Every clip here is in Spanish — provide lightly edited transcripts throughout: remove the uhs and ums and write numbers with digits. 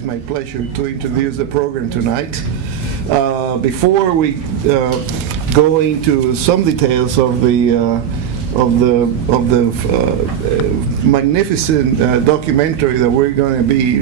it's my pleasure to introduce the program tonight. Before we go into some details of the magnificent documentary that we're going to be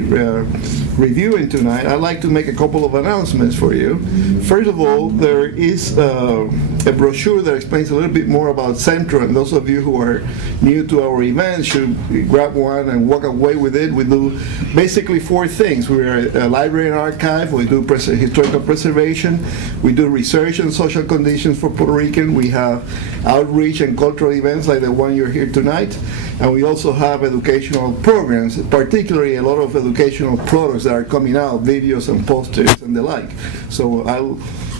reviewing tonight, I'd like to make a couple of announcements for you. First of all, there is a brochure that explains a little bit more about Centro, and those of you who are new to our event should grab one and walk away with it. We do basically four things. We are a library and archive, we do historical preservation, we do research on social conditions for Puerto Rican, we have outreach and cultural events like the one you're here tonight, and we also have educational programs, particularly a lot of educational products that are coming out, videos and posters and the like. So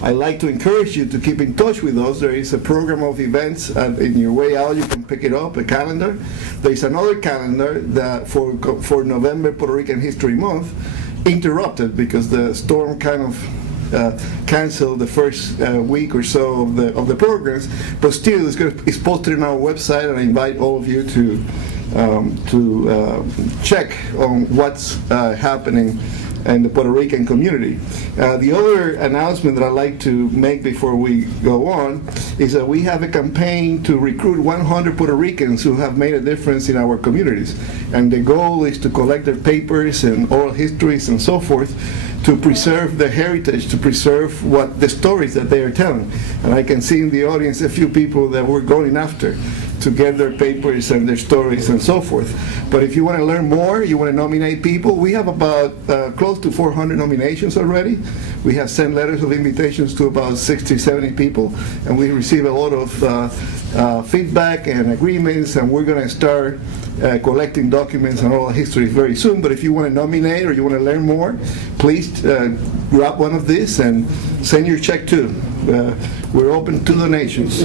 I like to encourage you to keep in touch with us. There is a program of events, and in your way out you can pick it up, a calendar. There's another calendar that for November Puerto Rican History Month, interrupted because the storm kind of canceled the first week or so of the programs, but still it's posted on our website, and I invite all of you to check on what's happening in the Puerto Rican community. The other announcement that I'd like to make before we go on is that we have a campaign to recruit 100 Puerto Ricans who have made a difference in our communities. And the goal is to collect their papers and oral histories and so forth to preserve the heritage, to preserve the stories that they are telling. And I can see in the audience a few people that we're going after to get their papers and their stories and so forth. But if you want to learn more, you want to nominate people, we have about close to 400 nominations already. We have sent letters of invitations to about 60, 70 people, and we receive a lot of feedback and agreements, and we're going to start collecting documents and oral histories very soon. But if you want to nominate or you want to learn more, please grab one of these and send your check too. We're open to donations.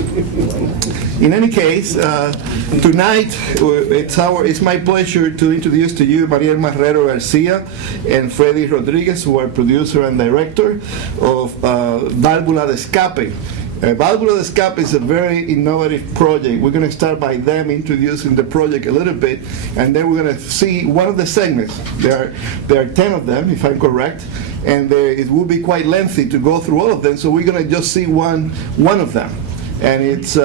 In any case, tonight it's my pleasure to introduce to you Mariel Marrero Garcia and Freddy Rodriguez, who are producer and director of Válvula de Escape. Válvula de Escape is a very innovative project. We're going to start by them introducing the project a little bit, and then we're going to see one of the segments. There are 10 of them, if I'm correct, and it will be quite lengthy to go through all of them, so we're going to just see one of them. And it's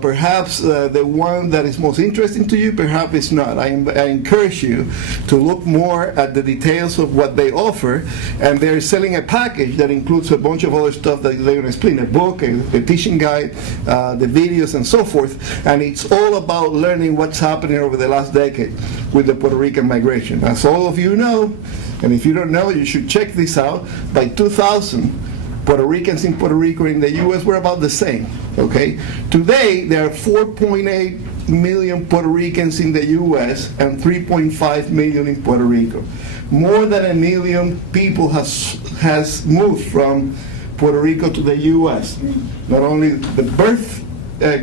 perhaps the one that is most interesting to you, perhaps it's not. I encourage you to look more at the details of what they offer, and they're selling a package that includes a bunch of other stuff that they're going to explain, a book, a teaching guide, the videos and so forth, and it's all about learning what's happening over the last decade with the Puerto Rican migration. As all of you know, and if you don't know, you should check this out, by 2000, Puerto Ricans in Puerto Rico in the U.S. were about the same, okay? Today, there are 4.8 million Puerto Ricans in the U.S. and 3.5 million in Puerto Rico. More than 1 million people has moved from Puerto Rico to the U.S. Not only the birth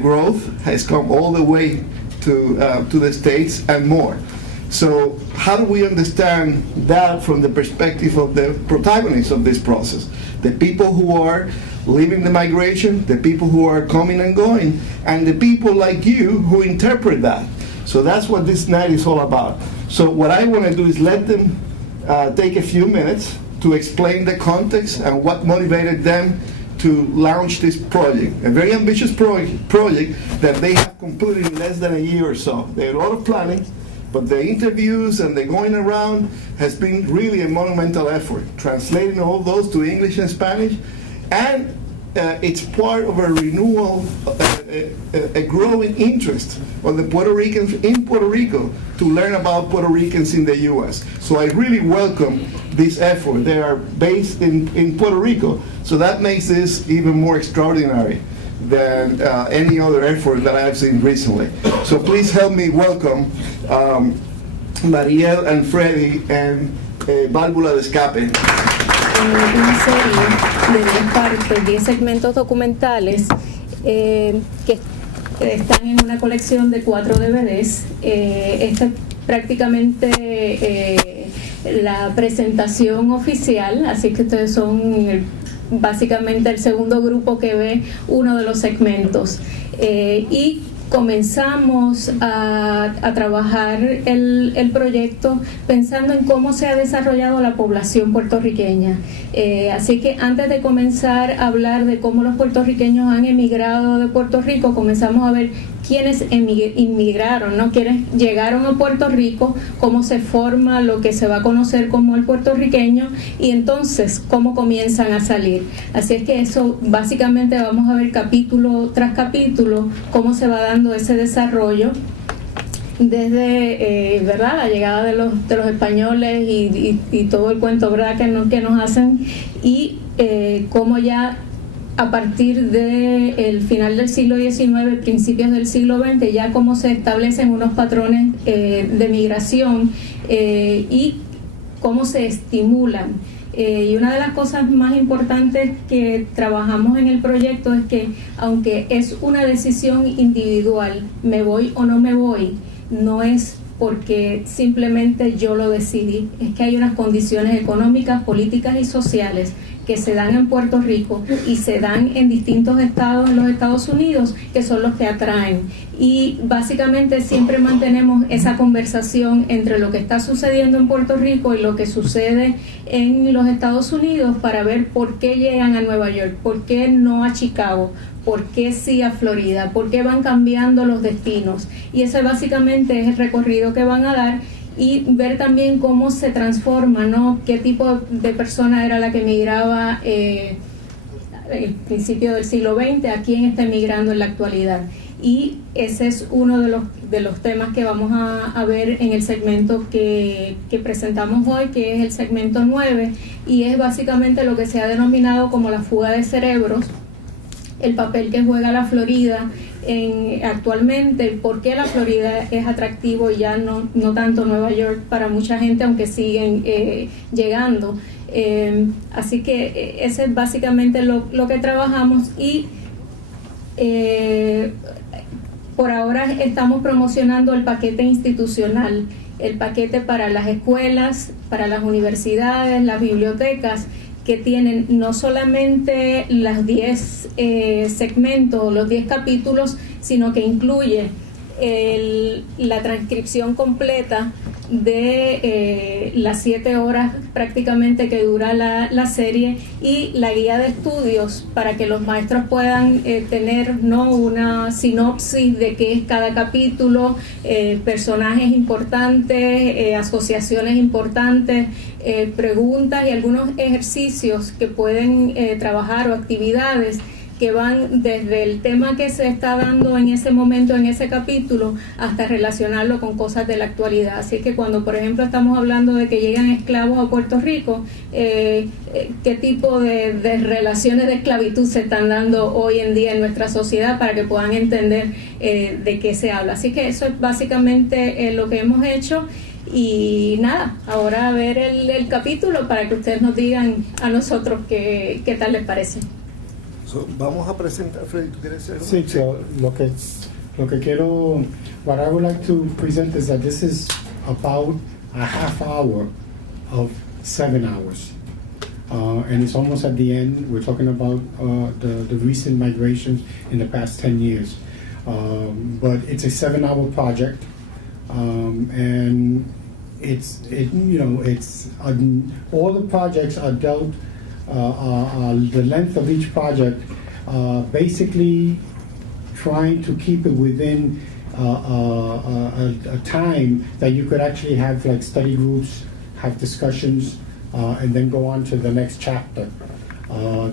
growth has come all the way to the States and more. So how do we understand that from the perspective of the protagonists of this process? The people who are living the migration, the people who are coming and going, and the people like you who interpret that. So that's what this night is all about. So what I want to do is let them take a few minutes to explain the context and what motivated them to launch this project. A very ambitious project that they have completed in less than a year or so. They had a lot of planning, but the interviews and the going around has been really a monumental effort, translating all those to English and Spanish, and it's part of a renewal, a growing interest on the Puerto Ricans in Puerto Rico to learn about Puerto Ricans in the U.S. So I really welcome this effort. They are based in Puerto Rico, so that makes this even more extraordinary than any other effort that I have seen recently. So please help me welcome Mariel and Freddy and Válvula de Escape. Una serie de 10 partes, 10 segmentos documentales que están en una colección de 4 DVDs. Esta es prácticamente la presentación oficial, así que ustedes son básicamente el segundo grupo que ve uno de los segmentos. Y comenzamos a trabajar el proyecto pensando en cómo se ha desarrollado la población puertorriqueña. Así que antes de comenzar a hablar de cómo los puertorriqueños han emigrado de Puerto Rico, comenzamos a ver quiénes inmigraron, ¿no? Quiénes llegaron a Puerto Rico, cómo se forma lo que se va a conocer como el puertorriqueño y entonces cómo comienzan a salir. Así es que eso básicamente vamos a ver capítulo tras capítulo cómo se va dando ese desarrollo desde ¿verdad? La llegada de los españoles y todo el cuento, ¿verdad? que nos hacen y cómo ya a partir del final del siglo XIX, principios del siglo XX, ya cómo se establecen unos patrones de migración y cómo se estimulan. Y una de las cosas más importantes que trabajamos en el proyecto es que, aunque es una decisión individual, me voy o no me voy, no es porque simplemente yo lo decidí, es que hay unas condiciones económicas, políticas y sociales que se dan en Puerto Rico y se dan en distintos estados en los Estados Unidos, que son los que atraen. Y básicamente siempre mantenemos esa conversación entre lo que está sucediendo en Puerto Rico y lo que sucede en los Estados Unidos para ver por qué llegan a Nueva York, por qué no a Chicago, por qué sí a Florida, por qué van cambiando los destinos. Y ese básicamente es el recorrido que van a dar y ver también cómo se transforma, ¿no? Qué tipo de persona era la que migraba el principio del siglo XX, a quién está emigrando en la actualidad. Y ese es uno de los temas que vamos a ver en el segmento que presentamos hoy, que es el segmento 9, y es básicamente lo que se ha denominado como la fuga de cerebros, el papel que juega la Florida actualmente, por qué la Florida es atractivo y ya no tanto Nueva York para mucha gente, aunque siguen llegando. Así que ese es básicamente lo que trabajamos y por ahora estamos promocionando el paquete institucional, el paquete para las escuelas, para las universidades, las bibliotecas, que tienen no solamente los 10 segmentos, los 10 capítulos, sino que incluye la transcripción completa de las 7 horas prácticamente que dura la serie y la guía de estudios para que los maestros puedan tener, ¿no?, una sinopsis de qué es cada capítulo, personajes importantes, asociaciones importantes, preguntas y algunos ejercicios que pueden trabajar o actividades que van desde el tema que se está dando en ese momento, en ese capítulo, hasta relacionarlo con cosas de la actualidad. Así que cuando, por ejemplo, estamos hablando de que llegan esclavos a Puerto Rico, qué tipo de relaciones de esclavitud se están dando hoy en día en nuestra sociedad para que puedan entender de qué se habla. Así que eso es básicamente lo que hemos hecho. Y nada, ahora a ver el capítulo para que ustedes nos digan a nosotros qué tal les parece. So, vamos a presentar, Freddy, ¿tú quieres hacer? Sí, so, lo que quiero, what I would like to present is that this is about a half hour of 7 hours. And it's almost at the end. We're talking about the recent migrations in the past 10 years. But it's a 7-hour project. And all the projects are dealt, the length of each project, basically trying to keep it within a time that you could actually have like study groups, have discussions, and then go on to the next chapter.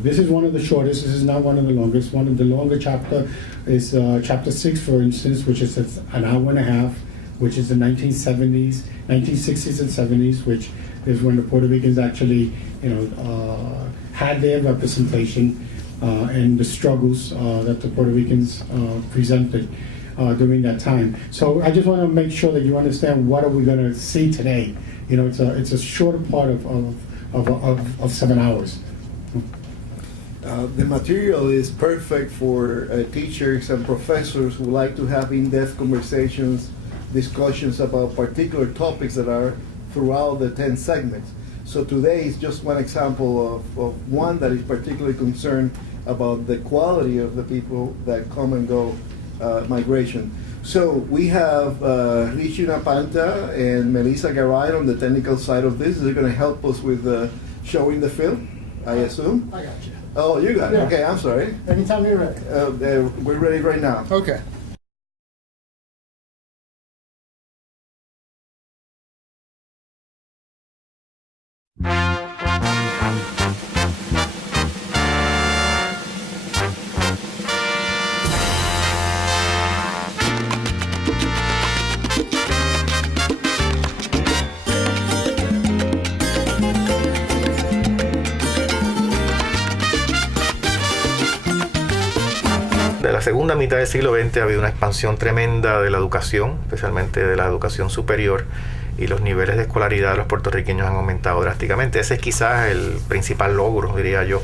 This is one of the shortest, this is not one of the longest. One of the longer chapter is chapter 6, for instance, which is an hour and a half, which is the 1960s and 70s, which is when the Puerto Ricans actually, had their representation and the struggles that the Puerto Ricans presented during that time. So I just want to make sure that you understand what are we going to see today. It's a shorter part of 7 hours. The material is perfect for teachers and professors who like to have in-depth conversations, discussions about particular topics that are throughout the 10 segments. So today is just one example of one that is particularly concerned about the quality of the people that come and go migration. So we have Richie Napanta and Melissa Garay on the technical side of this. They're going to help us with showing the film, I assume. I got you. Oh, you got it. Yeah. Okay, I'm sorry. Anytime you're ready. We're ready right now. Okay. De la segunda mitad del siglo XX ha habido una expansión tremenda de la educación, especialmente de la educación superior, y los niveles de escolaridad de los puertorriqueños han aumentado drásticamente. Ese es quizás el principal logro, diría yo,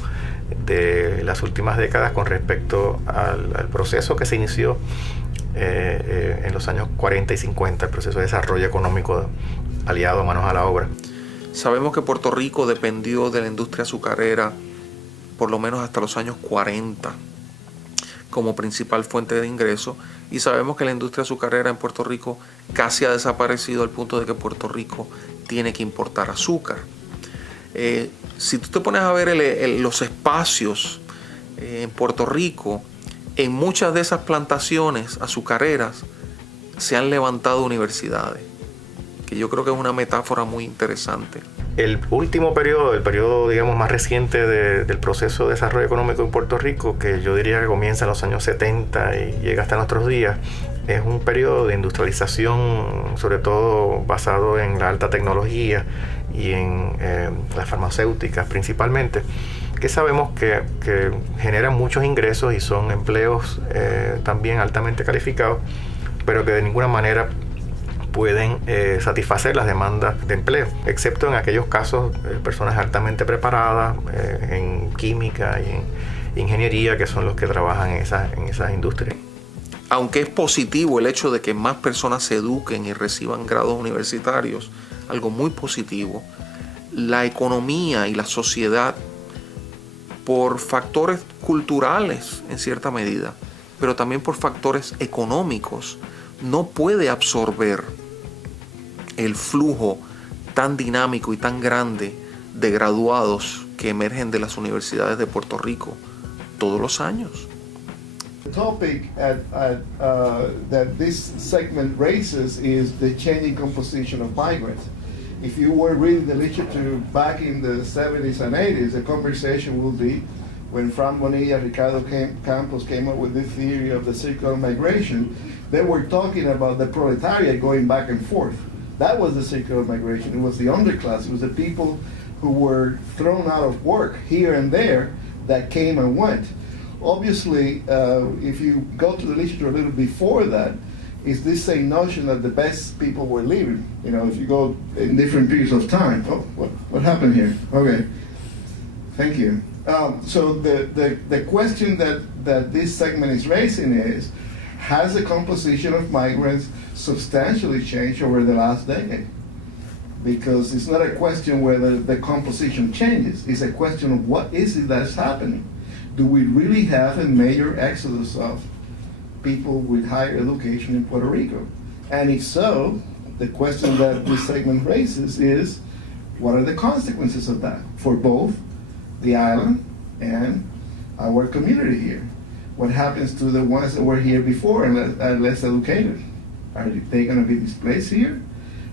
de las últimas décadas con respecto al proceso que se inició en los años 40 y 50, el proceso de desarrollo económico aliado a manos a la obra. Sabemos que Puerto Rico dependió de la industria azucarera por lo menos hasta los años 40 como principal fuente de ingreso, y sabemos que la industria azucarera en Puerto Rico casi ha desaparecido al punto de que Puerto Rico tiene que importar azúcar. Si tú te pones a ver los espacios en Puerto Rico, en muchas de esas plantaciones azucareras se han levantado universidades, que yo creo que es una metáfora muy interesante. El último periodo, el periodo digamos más reciente del proceso de desarrollo económico en Puerto Rico, que yo diría que comienza en los años 70 y llega hasta nuestros días, es un periodo de industrialización, sobre todo basado en la alta tecnología y en las farmacéuticas principalmente, que sabemos que generan muchos ingresos y son empleos también altamente calificados, pero que de ninguna manera pueden satisfacer las demandas de empleo, excepto en aquellos casos personas altamente preparadas en química y en ingeniería, que son los que trabajan en esas industrias. Aunque es positivo el hecho de que más personas se eduquen y reciban grados universitarios, algo muy positivo, la economía y la sociedad, por factores culturales en cierta medida, pero también por factores económicos, no puede absorber el flujo tan dinámico y tan grande de graduados que emergen de las universidades de Puerto Rico todos los años. The topic that this segment raises is the changing composition of migrants. If you were reading the literature back in the 70s and 80s, the conversation will be when Fran Bonilla, Ricardo Campos came up with this theory of the circular migration, they were talking about the proletariat going back and forth. That was the circular migration. It was the underclass. It was the people who were thrown out of work here and there that came and went. Obviously, if you go to the literature a little before that, is this same notion that the best people were leaving. You know, if you go in different periods of time. Oh, what happened here? Okay, thank you. So the question that this segment is raising is, has the composition of migrants substantially changed over the last decade? Because it's not a question whether the composition changes, it's a question of what is it that's happening. Do we really have a major exodus of people with higher education in Puerto Rico? And if so, the question that this segment raises is, what are the consequences of that for both the island and our community here? What happens to the ones that were here before and are less educated? Are they going to be displaced here?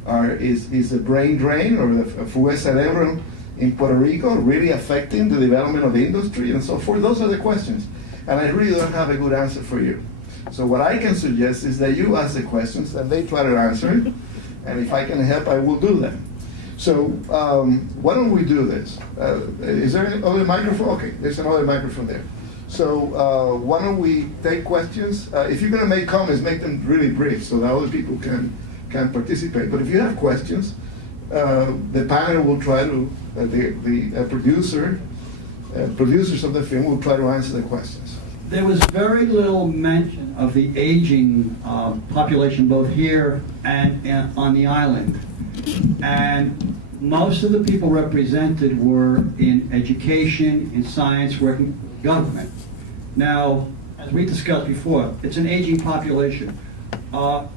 Or is the brain drain or the fuga cerebral in Puerto Rico really affecting the development of the industry and so forth? Those are the questions. And I really don't have a good answer for you. So what I can suggest is that you ask the questions and they try to answer it. And if I can help, I will do that. So why don't we do this? Is there any other microphone? Okay, there's another microphone there. So why don't we take questions? If you're going to make comments, make them really brief so that other people can participate. But if you have questions, the panel will try to, the producers of the film will try to answer the questions. There was very little mention of the aging population both here and on the island. And most of the people represented were in education, in science, working government. Now, as we discussed before, it's an aging population.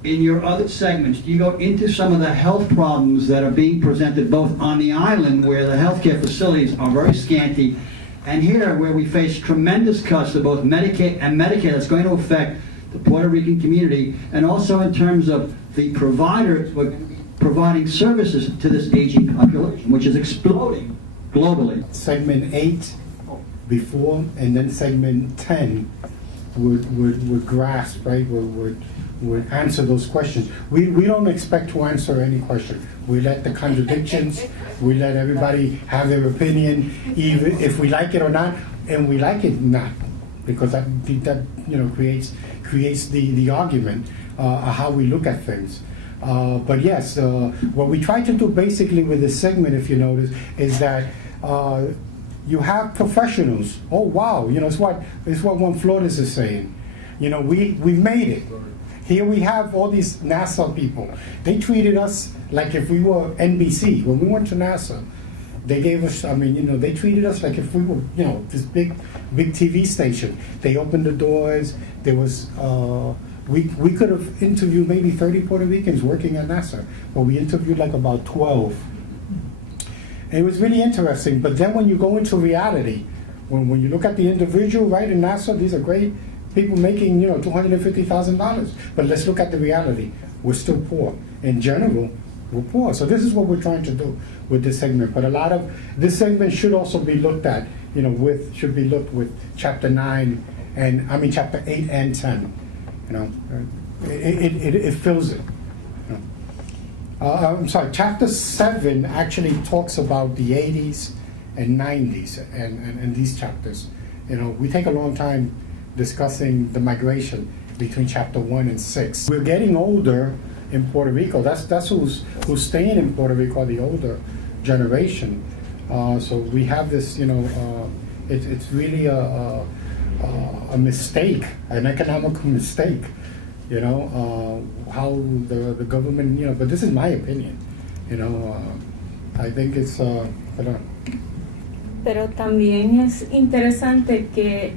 In your other segments, do you go into some of the health problems that are being presented both on the island, where the healthcare facilities are very scanty, and here, where we face tremendous cuts to both Medicaid and Medicare that's going to affect the Puerto Rican community, and also in terms of the providers who are going to be providing services to this aging population, which is exploding globally. Segment 8 before, and then segment 10 would grasp, right, would answer those questions. We don't expect to answer any question. We let the contradictions, we let everybody have their opinion, even if we like it or not, and we like it not, because that creates the argument how we look at things. But yes, what we try to do basically with this segment, if you notice, is that you have professionals. Oh wow, it's what Juan Flores is saying. We've made it. Here we have all these NASA people. They treated us like if we were NBC. When we went to NASA, they gave us, they treated us like if we were, this big TV station. They opened the doors. There was, we could have interviewed maybe 30 Puerto Ricans working at NASA, but we interviewed like about 12. And it was really interesting, but then when you go into reality, when you look at the individual, right, in NASA, these are great people making, $250,000. But let's look at the reality. We're still poor. In general, we're poor. So this is what we're trying to do with this segment. But a lot of this segment should also be looked at, should be looked with chapter 9 and, chapter 8 and 10. It fills it. I'm sorry, chapter 7 actually talks about the 80s and 90s and these chapters. We take a long time discussing the migration between chapter 1 and 6. We're getting older in Puerto Rico. That's who's staying in Puerto Rico, the older generation. So we have this, it's really a mistake, an economical mistake. How the government, but this is my opinion. I think it's, I don't know. Pero también es interesante que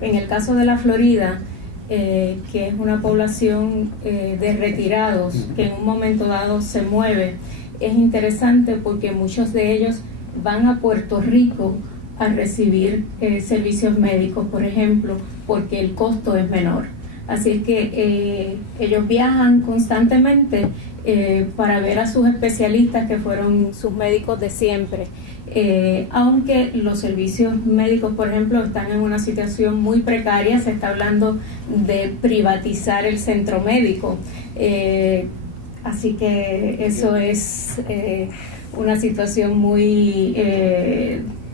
en el caso de la Florida, que es una población de retirados que en un momento dado se mueve, es interesante porque muchos de ellos van a Puerto Rico a recibir servicios médicos, por ejemplo, porque el costo es menor. Así es que ellos viajan constantemente para ver a sus especialistas que fueron sus médicos de siempre. Aunque los servicios médicos, por ejemplo, están en una situación muy precaria, se está hablando de privatizar el centro médico. Así que eso es una situación muy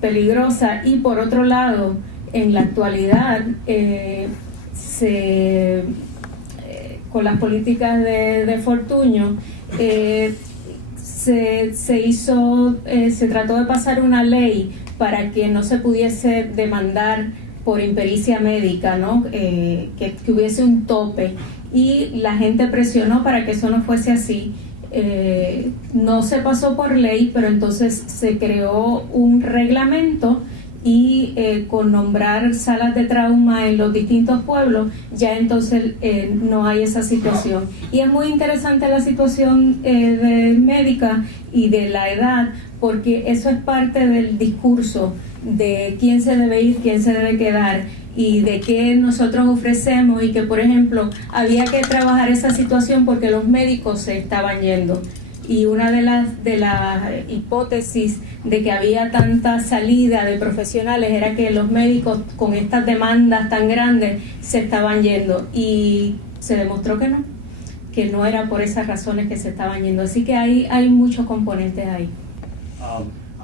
peligrosa. Y por otro lado, en la actualidad, con las políticas de Fortuño, se trató de pasar una ley para que no se pudiese demandar por impericia médica, ¿no? Que hubiese un tope, y la gente presionó para que eso no fuese así. No se pasó por ley, pero entonces se creó un reglamento y con nombrar salas de trauma en los distintos pueblos, ya entonces no hay esa situación. Y es muy interesante la situación de médica y de la edad, porque eso es parte del discurso de quién se debe ir, quién se debe quedar, y de qué nosotros ofrecemos, y que, por ejemplo, había que trabajar esa situación porque los médicos se estaban yendo. Y una de las hipótesis de que había tanta salida de profesionales era que los médicos con estas demandas tan grandes se estaban yendo, y se demostró que no era por esas razones que se estaban yendo. Así que hay muchos componentes ahí.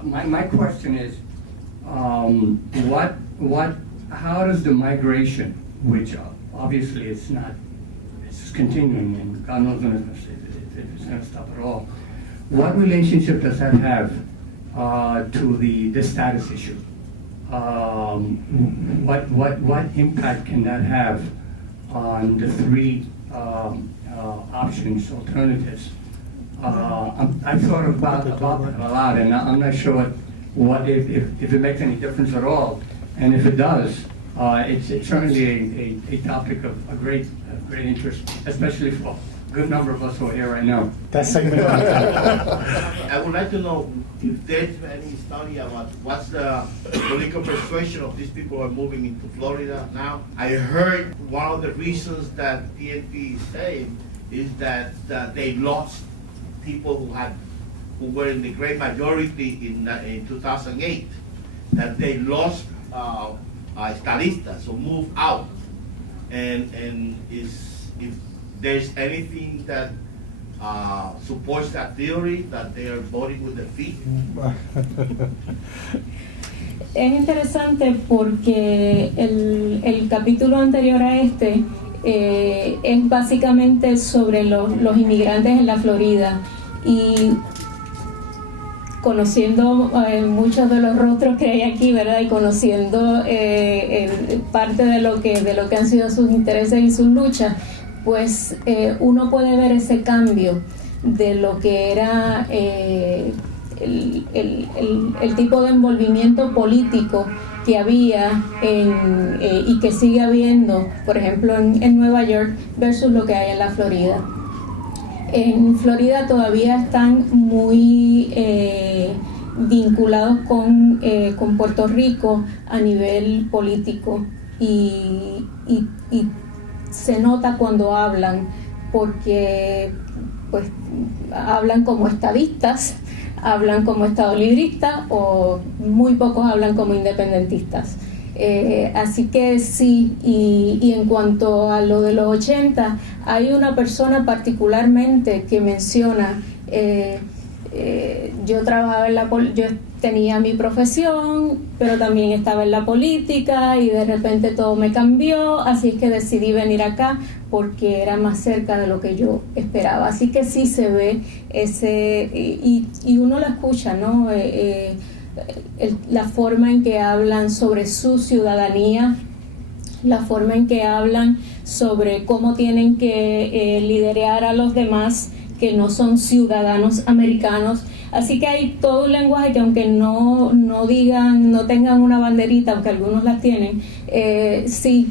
My question is, how does the migration, which obviously it's continuing, and God knows when it's going to stop at all, what relationship does that have to the status issue? What impact can that have on the three options, alternatives? I've thought about that a lot, and I'm not sure what if it makes any difference at all. And if it does, It's certainly a topic of a great interest, especially for a good number of us who are here right now. That segment. I would like to know if there's any study about what's the political persuasion of these people who are moving into Florida now. I heard one of the reasons that PNP is saying is that they lost people who were in the great majority in 2008, that they lost estadistas who moved out, and if there's anything that supports that theory that they are voting with their feet. Es interesante porque el capítulo anterior a este es básicamente sobre los inmigrantes en la Florida, y conociendo muchos de los rostros que hay aquí, ¿verdad? Y conociendo parte de lo que han sido sus intereses y sus luchas, pues uno puede ver ese cambio de lo que era el tipo de envolvimiento político que había y que sigue habiendo, por ejemplo, en Nueva York versus lo que hay en la Florida. En Florida todavía están muy vinculados con Puerto Rico a nivel político, y se nota cuando hablan, porque pues hablan como estadistas, hablan como estadolibristas, o muy pocos hablan como independentistas. Así que sí, y en cuanto a lo de los 80, hay una persona particularmente que menciona, yo trabajaba yo tenía mi profesión, pero también estaba en la política, y de repente todo me cambió, así es que decidí venir acá porque era más cerca de lo que yo esperaba. Así que sí se ve ese, y uno lo escucha, ¿no? La forma en que hablan sobre su ciudadanía, la forma en que hablan sobre cómo tienen que liderar a los demás que no son ciudadanos americanos. Así que hay todo un lenguaje que, aunque no digan, no tengan una banderita, aunque algunos la tienen, se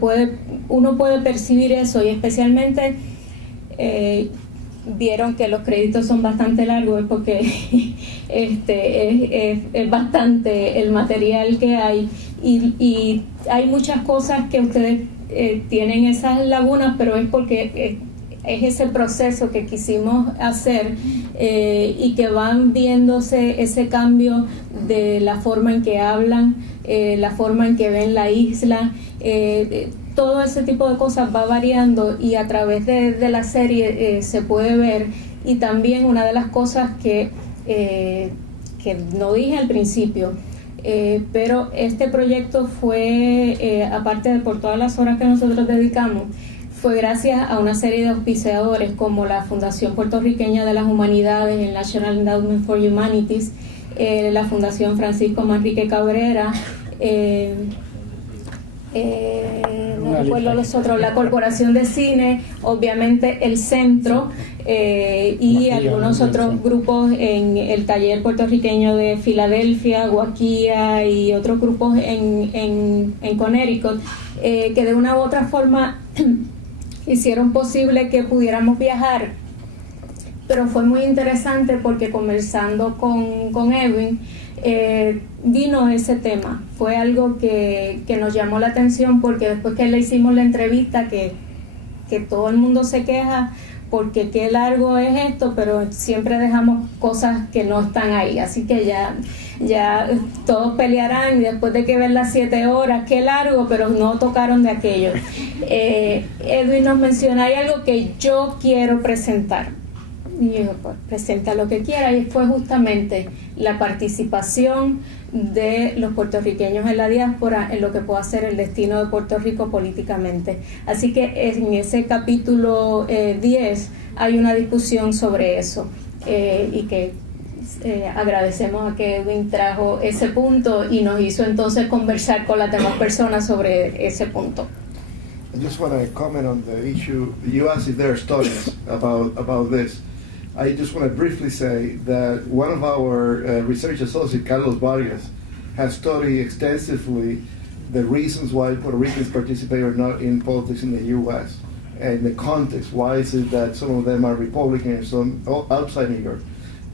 puede, uno puede percibir eso, y especialmente vieron que los créditos son bastante largos, porque es bastante el material que hay, y hay muchas cosas que ustedes tienen esas lagunas, pero es porque es ese proceso que quisimos hacer, y que van viéndose ese cambio de la forma en que hablan, la forma en que ven la isla, todo ese tipo de cosas va variando, y a través de la serie se puede ver. Y también una de las cosas que no dije al principio, pero este proyecto fue, aparte de por todas las horas que nosotros dedicamos, fue gracias a una serie de auspiciadores como la Fundación Puertorriqueña de las Humanidades, el National Endowment for Humanities, la Fundación Francisco Manrique Cabrera, no recuerdo los otros, la Corporación de Cine, obviamente el Centro, y algunos otros grupos en el Taller Puertorriqueño de Filadelfia, Guaquía, y otros grupos en Connecticut, que de una u otra forma hicieron posible que pudiéramos viajar. Pero fue muy interesante porque, conversando con Edwin, vino ese tema. Fue algo que nos llamó la atención, porque después que le hicimos la entrevista, que todo el mundo se queja porque qué largo es esto, pero siempre dejamos cosas que no están ahí. Así que ya todos pelearán, y después de que ven las 7 horas, qué largo, pero no tocaron de aquello. Edwin nos menciona, hay algo que yo quiero presentar. Y yo, pues, presenta lo que quiera, y fue justamente la participación de los puertorriqueños en la diáspora en lo que pueda ser el destino de Puerto Rico políticamente. Así que en ese capítulo 10 hay una discusión sobre eso, y que agradecemos a que Edwin trajo ese punto y nos hizo entonces conversar con las demás personas sobre ese punto. I just want to comment on the issue. You asked if there are studies about this. I just want to briefly say that one of our research associates, Carlos Vargas, has studied extensively the reasons why Puerto Ricans participate or not in politics in the U.S. and the context. Why is it that some of them are Republican and some outside New York?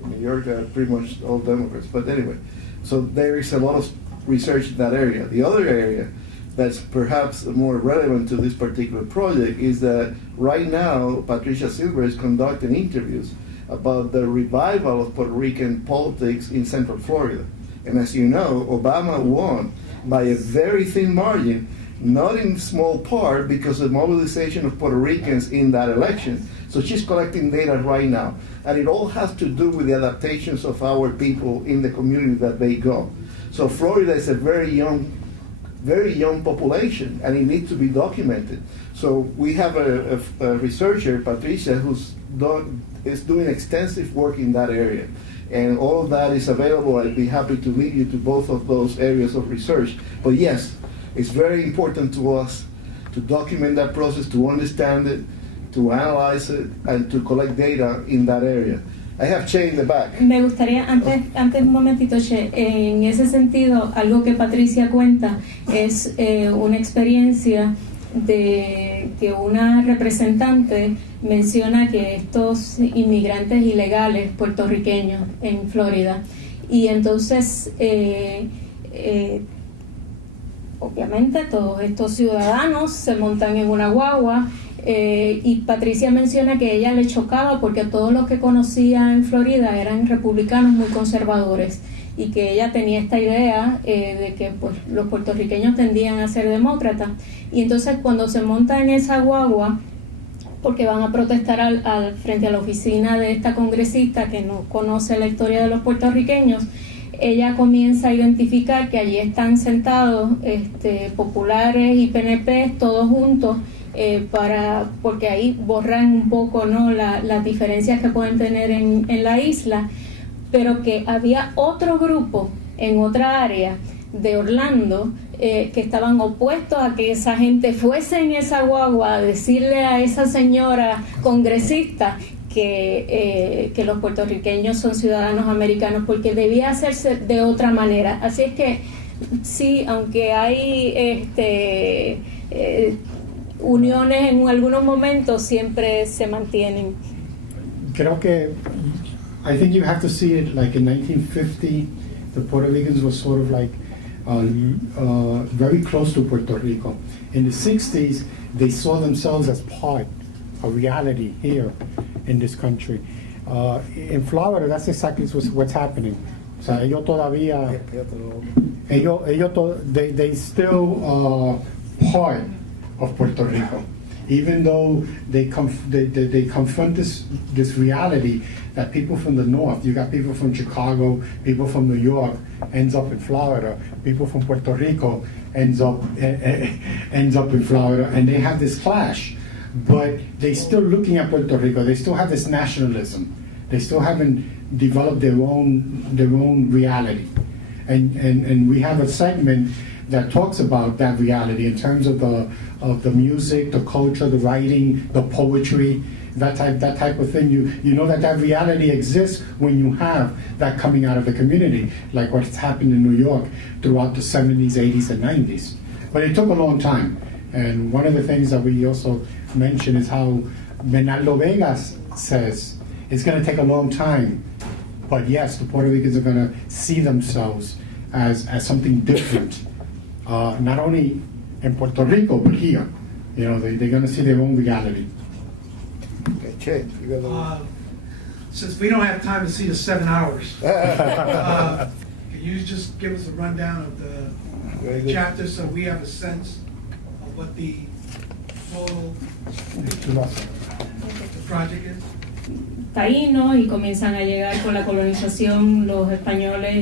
In New York are pretty much all Democrats. But anyway, so there is a lot of research in that area. The other area that's perhaps more relevant to this particular project is that right now Patricia Silver is conducting interviews about the revival of Puerto Rican politics in Central Florida. And as you know, Obama won by a very thin margin, not in small part because of the mobilization of Puerto Ricans in that election. So she's collecting data right now. And it all has to do with the adaptations of our people in the community that they go. So Florida is a very young population, and it needs to be documented. So we have a researcher, Patricia, is doing extensive work in that area. And all of that is available. I'd be happy to lead you to both of those areas of research. But yes, it's very important to us to document that process, to understand it, to analyze it, and to collect data in that area. I have Che in the back. Me gustaría, antes un momentito, Che, en ese sentido, algo que Patricia cuenta es una experiencia de que una representante menciona que estos inmigrantes ilegales puertorriqueños en Florida, y entonces obviamente todos estos ciudadanos se montan en una guagua, y Patricia menciona que ella le chocaba porque todos los que conocía en Florida eran republicanos muy conservadores, y que ella tenía esta idea de que pues, los puertorriqueños tendían a ser demócratas, y entonces cuando se monta en esa guagua porque van a protestar frente a la oficina de esta congresista que no conoce la historia de los puertorriqueños, ella comienza a identificar que allí están sentados populares y PNP todos juntos, porque ahí borran un poco, ¿no?, las diferencias que pueden tener en la isla, pero que había otro grupo en otra área de Orlando que estaban opuestos a que esa gente fuese en esa guagua a decirle a esa señora congresista que los puertorriqueños son ciudadanos americanos, porque debía hacerse de otra manera. Así es que sí, aunque hay uniones en algunos momentos, siempre se mantienen. Creo que I think you have to see it like in 1950, the Puerto Ricans were sort of like very close to Puerto Rico. In the 60s, they saw themselves as part of reality here in this country. In Florida, that's exactly what's happening. O sea, ellos todavía, they still are part of Puerto Rico, even though they confront this reality that people from the north, you got people from Chicago, people from New York, ends up in Florida, people from Puerto Rico ends up in Florida, and they have this clash. But they still looking at Puerto Rico, they still have this nationalism. They still haven't developed their own reality. And we have a segment that talks about that reality in terms of the music, the culture, the writing, the poetry, that type of thing. You know that reality exists when you have that coming out of the community, like what's happened in New York throughout the 70s, 80s, and 90s. But it took a long time. And one of the things that we also mention is how Bernardo Vegas says it's going to take a long time, but yes, the Puerto Ricans are going to see themselves as something different, not only in Puerto Rico, but here. You know, they're going to see their own reality. Okay, Che, you got Since we don't have time to see the 7 hours, can you just give us a rundown of the chapters so we have a sense of what the total the project is? Taínos, y comienzan a llegar con la colonización los españoles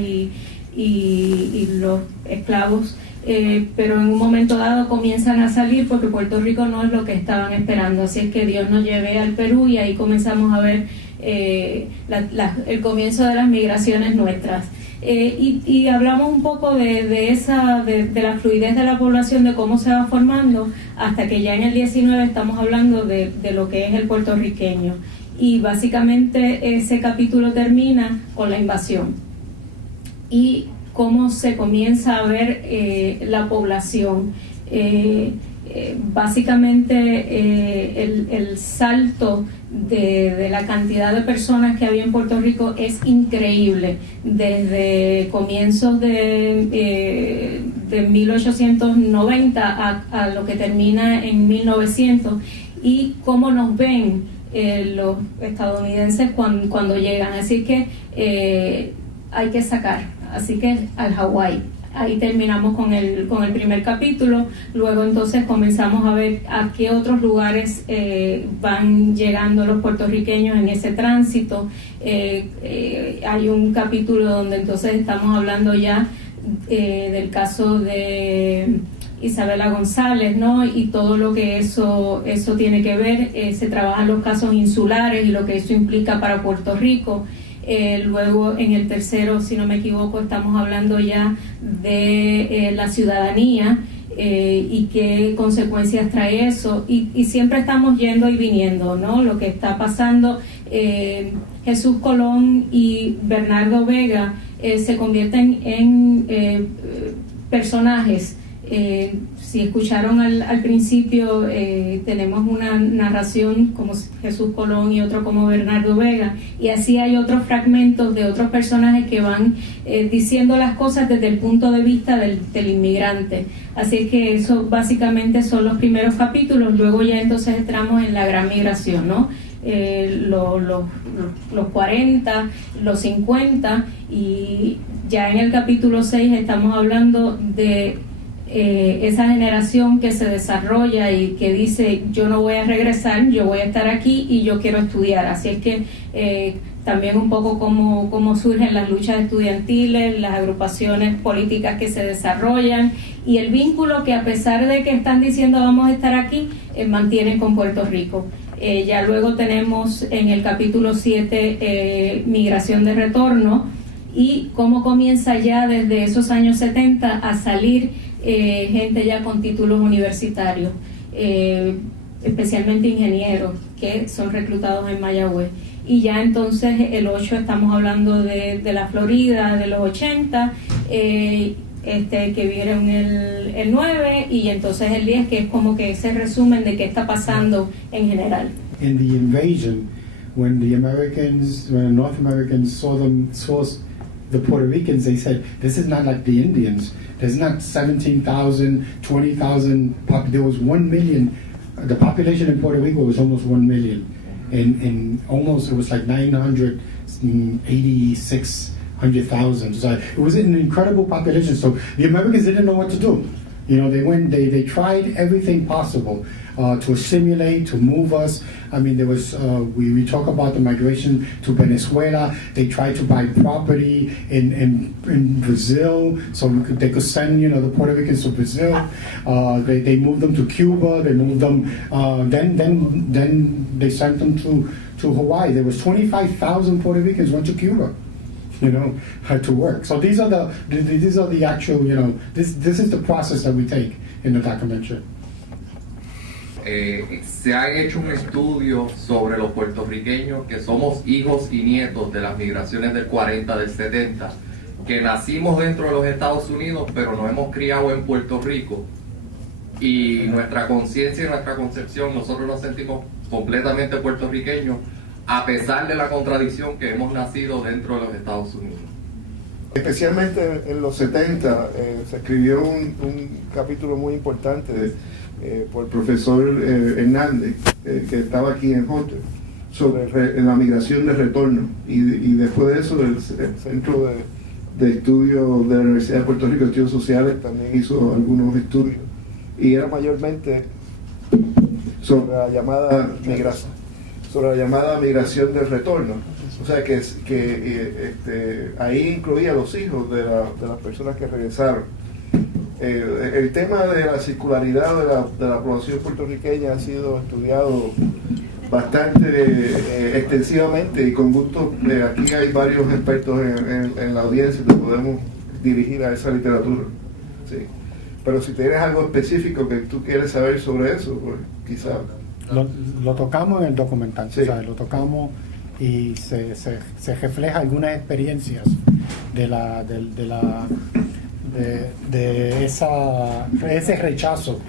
y los esclavos, pero en un momento dado comienzan a salir porque Puerto Rico no es lo que estaban esperando, así es que Dios nos lleve al Perú, y ahí comenzamos a ver el comienzo de las migraciones nuestras. Y hablamos un poco de la fluidez de la población, de cómo se va formando, hasta que ya en el 19 estamos hablando de lo que es el puertorriqueño. Y básicamente ese capítulo termina con la invasión. Y cómo se comienza a ver la población. Básicamente el salto de la cantidad de personas que había en Puerto Rico es increíble, desde comienzos de 1890 a lo que termina en 1900, y cómo nos ven los estadounidenses cuando llegan. Así que hay que sacar, así que al Hawái. Ahí terminamos con el primer capítulo. Luego entonces comenzamos a ver a qué otros lugares van llegando los puertorriqueños en ese tránsito. Hay un capítulo donde entonces estamos hablando ya del caso de Isabela González, ¿no? Y todo lo que eso tiene que ver. Se trabajan los casos insulares y lo que eso implica para Puerto Rico. Luego en el tercero, si no me equivoco, estamos hablando ya de la ciudadanía y qué consecuencias trae eso, y siempre estamos yendo y viniendo, ¿no? Lo que está pasando, Jesús Colón y Bernardo Vega se convierten en personajes. Si escucharon al principio, tenemos una narración como Jesús Colón y otro como Bernardo Vega, y así hay otros fragmentos de otros personajes que van diciendo las cosas desde el punto de vista del inmigrante. Así que eso básicamente son los primeros capítulos. Luego ya entonces entramos en la gran migración, ¿no? Los 40, los 50, y ya en el capítulo 6 estamos hablando de esa generación que se desarrolla y que dice: yo no voy a regresar, yo voy a estar aquí y yo quiero estudiar. Así es que también un poco cómo surgen las luchas estudiantiles, las agrupaciones políticas que se desarrollan, y el vínculo que, a pesar de que están diciendo vamos a estar aquí, mantienen con Puerto Rico. Ya luego tenemos en el capítulo 7 migración de retorno, y cómo comienza ya desde esos años 70 a salir gente ya con títulos universitarios, especialmente ingenieros que son reclutados en Mayagüez. Y ya entonces el 8 estamos hablando de la Florida de los 80, que vieron el 9, y entonces el 10, que es como que ese resumen de qué está pasando en general. In the invasion, when the North Americans saw the Puerto Ricans, they said, this is not like the Indians. There's not 17,000, 20,000, there was 1 million. The population in Puerto Rico was almost 1 million. And almost, it was like 986,000. So it was an incredible population. So the Americans didn't know what to do. You know, they tried everything possible to assimilate, to move us. I mean, there was, we talk about the migration to Venezuela. They tried to buy property in Brazil so they could send, the Puerto Ricans to Brazil. They moved them to Cuba. They moved them, then they sent them to Hawaii. There was 25,000 Puerto Ricans went to Cuba. Had to work. So these are the actual, this is the process that we take in the documentary. Se ha hecho un estudio sobre los puertorriqueños que somos hijos y nietos de las migraciones del 40, del 70, que nacimos dentro de los Estados Unidos, pero nos hemos criado en Puerto Rico. Y nuestra conciencia y nuestra concepción, nosotros nos sentimos completamente puertorriqueños, a pesar de la contradicción que hemos nacido dentro de los Estados Unidos. Especialmente en los 70 se escribió un capítulo muy importante por el profesor Hernández, que estaba aquí en Hunter, sobre la migración de retorno, y después de eso el Centro de Estudios de la Universidad de Puerto Rico, Estudios Sociales, también hizo algunos estudios, y era mayormente sobre la llamada migración del retorno. O sea que ahí incluía a los hijos de las personas que regresaron. El tema de la circularidad de la población puertorriqueña ha sido estudiado bastante extensivamente, y con gusto aquí hay varios expertos en la audiencia que podemos dirigir a esa literatura. Sí. Pero si tienes algo específico que tú quieres saber sobre eso, pues quizás. Lo tocamos en el documental, sí. O sea, lo tocamos y se refleja algunas experiencias de ese rechazo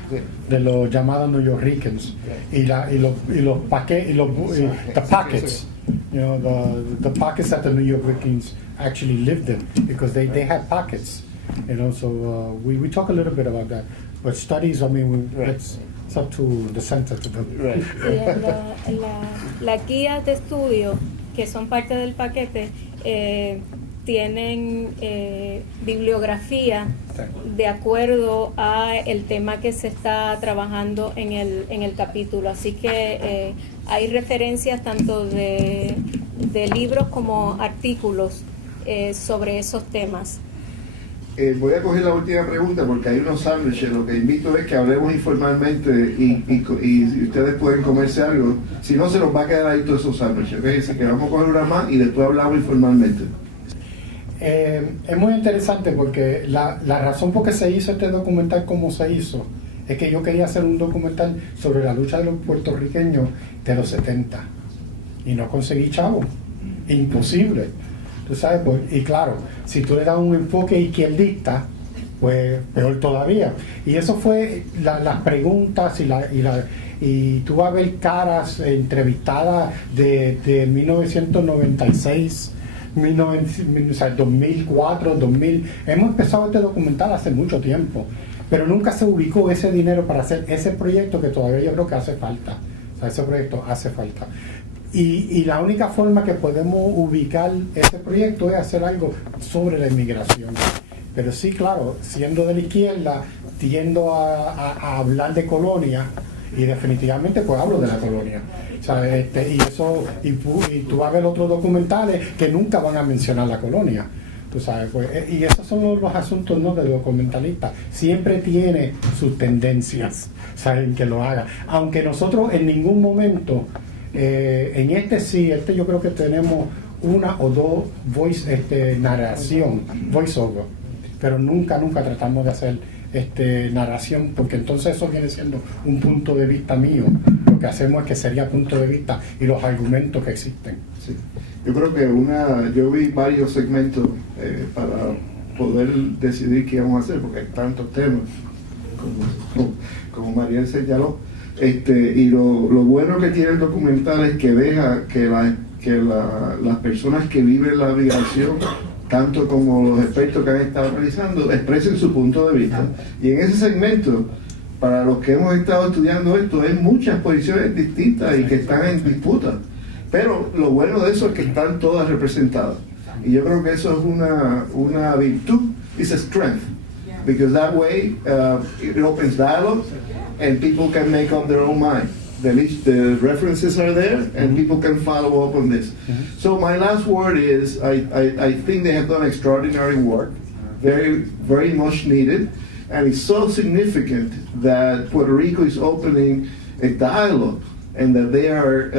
de los llamados New Yorkers y los paquetes, the pockets, you know, the pockets that the New Yorkers actually lived in, because they had pockets, you know. So we talk a little bit about that, but studies, I mean, it's up to the center to do. Las guías de estudio que son parte del paquete tienen bibliografía de acuerdo a el tema que se está trabajando en el capítulo, así que hay referencias tanto de libros como artículos sobre esos temas. Voy a coger la última pregunta porque hay unos sándwiches. Lo que invito es que hablemos informalmente y ustedes pueden comerse algo. Si no, se nos va a quedar ahí todos esos sándwiches. ¿Okay? Así que vamos a coger una más y después hablamos informalmente. Es muy interesante porque la razón por que se hizo este documental como se hizo es que yo quería hacer un documental sobre la lucha de los puertorriqueños de los 70 y no conseguí chavo. Imposible. Tú sabes, pues, y claro, si tú le das un enfoque izquierdista, pues peor todavía. Y eso fue las preguntas y tú vas a ver caras entrevistadas de 1996, 2004, 2000. Hemos empezado este documental hace mucho tiempo, pero nunca se ubicó ese dinero para hacer ese proyecto que todavía yo creo que hace falta. O sea, ese proyecto hace falta. Y la única forma que podemos ubicar ese proyecto es hacer algo sobre la inmigración. Pero sí, claro, siendo de la izquierda, tiendo a hablar de colonia, y definitivamente pues hablo de la colonia. O sea, y tú vas a ver otros documentales que nunca van a mencionar la colonia. Tú sabes, pues, y esos son los asuntos, ¿no?, del documentalista. Siempre tiene sus tendencias, saben, que lo haga. Aunque nosotros en ningún momento... en este yo creo que tenemos una o dos narración, voiceover, pero nunca tratamos de hacer narración, porque entonces eso viene siendo un punto de vista mío. Lo que hacemos es que sería punto de vista y los argumentos que existen. Sí. Yo creo que yo vi varios segmentos para poder decidir qué íbamos a hacer, porque hay tantos temas, como Mariel señaló. Y lo bueno que tiene el documental es que deja que las personas que viven la migración, tanto como los expertos que han estado analizando, expresen su punto de vista. Y en ese segmento, para los que hemos estado estudiando esto, hay muchas posiciones distintas y que están en disputa. Pero lo bueno de eso es que están todas representadas. Y yo creo que eso es una virtud, it's a strength. Because that way it opens dialogue and people can make up their own mind. The references are there and people can follow up on this. So my last word is I think they have done extraordinary work, very, very much needed, and it's so significant that Puerto Rico is opening a dialogue and that they are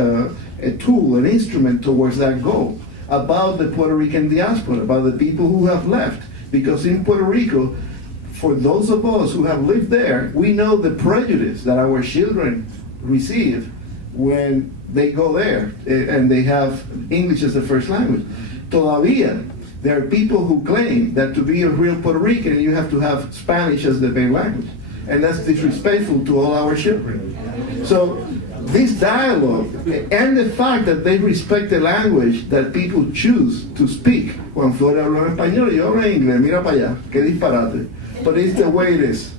a tool, an instrument towards that goal about the Puerto Rican diaspora, about the people who have left. Because in Puerto Rico, for those of us who have lived there, we know the prejudice that our children receive when they go there and they have English as the first language. Todavía, there are people who claim that to be a real Puerto Rican, you have to have Spanish as the main language. And that's disrespectful to all our children. So this dialogue and the fact that they respect the language that people choose to speak. Juan Flores habló en español y yo hablo en inglés, mira para allá, qué disparate. But it's the way it is.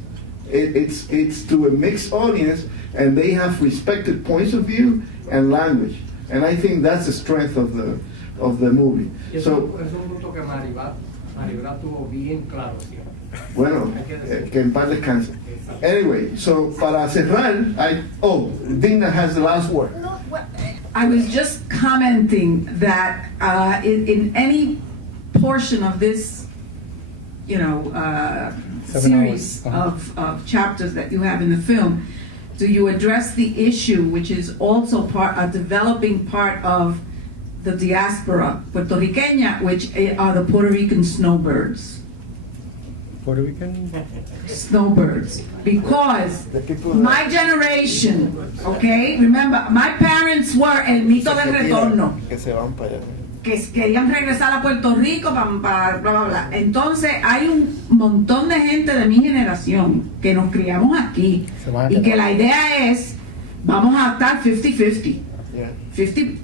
It's to a mixed audience, and they have respected points of view and language. And I think that's the strength of the movie. So, es un punto que Maribra tuvo bien claro siempre. Bueno, que en paz descanse. Anyway, so para cerrar, Dina has the last word. I was just commenting that in any portion of this, series of chapters that you have in the film, do you address the issue, which is also a developing part of the diaspora puertorriqueña, which are the Puerto Rican snowbirds? Puerto Rican snowbirds, because my generation, okay, remember, my parents were el mito del retorno. que querían regresar a Puerto Rico, bla, bla, bla. Entonces hay un montón de gente de mi generación que nos criamos aquí y que la idea es, vamos a estar 50-50. 50%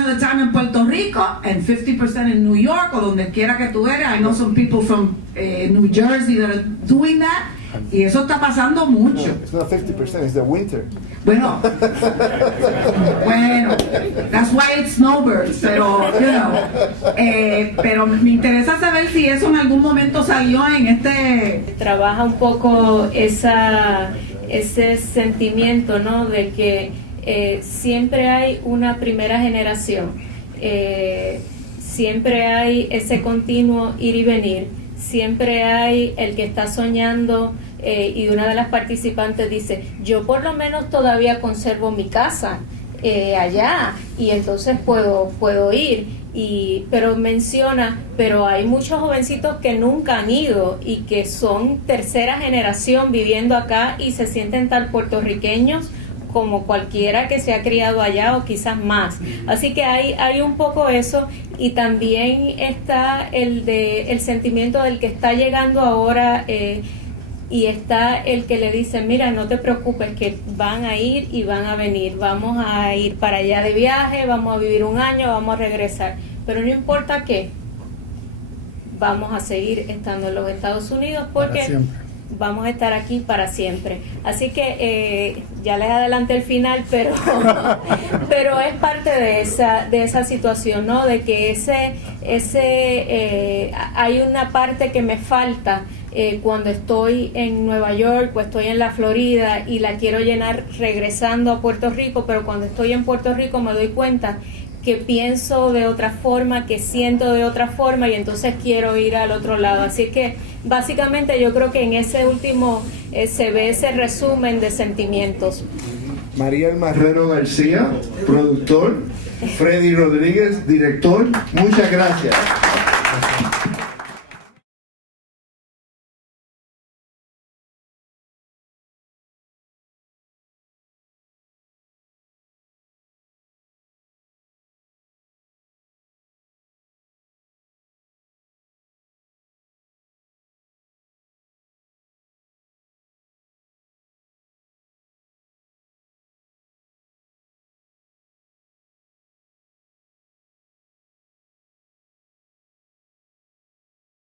of the time en Puerto Rico and 50% en New York o donde quiera que tú eres. I know some people from New Jersey that are doing that. Y eso está pasando mucho. No, it's not 50%, it's the winter. Bueno, that's why it's snowbirds, pero, you know, pero me interesa saber si eso en algún momento salió en este... Trabaja un poco ese sentimiento, ¿no? De que siempre hay una primera generación, siempre hay ese continuo ir y venir, siempre hay el que está soñando y una de las participantes dice, yo por lo menos todavía conservo mi casa allá y entonces puedo ir, pero menciona, pero hay muchos jovencitos que nunca han ido y que son tercera generación viviendo acá y se sienten tan puertorriqueños como cualquiera que se ha criado allá o quizás más. Así que hay un poco eso y también está el sentimiento del que está llegando ahora y está el que le dice, mira, no te preocupes que van a ir y van a venir, vamos a ir para allá de viaje, vamos a vivir un año, vamos a regresar, pero no importa qué, vamos a seguir estando en los Estados Unidos porque vamos a estar aquí para siempre. Así que ya les adelanté el final, pero es parte de esa situación, ¿no? De que hay una parte que me falta cuando estoy en Nueva York o estoy en la Florida y la quiero llenar regresando a Puerto Rico, pero cuando estoy en Puerto Rico me doy cuenta que pienso de otra forma, que siento de otra forma y entonces quiero ir al otro lado. Así que básicamente yo creo que en ese último se ve ese resumen de sentimientos. Mariel Marrero García, productor. Freddy Rodríguez, director. Muchas gracias.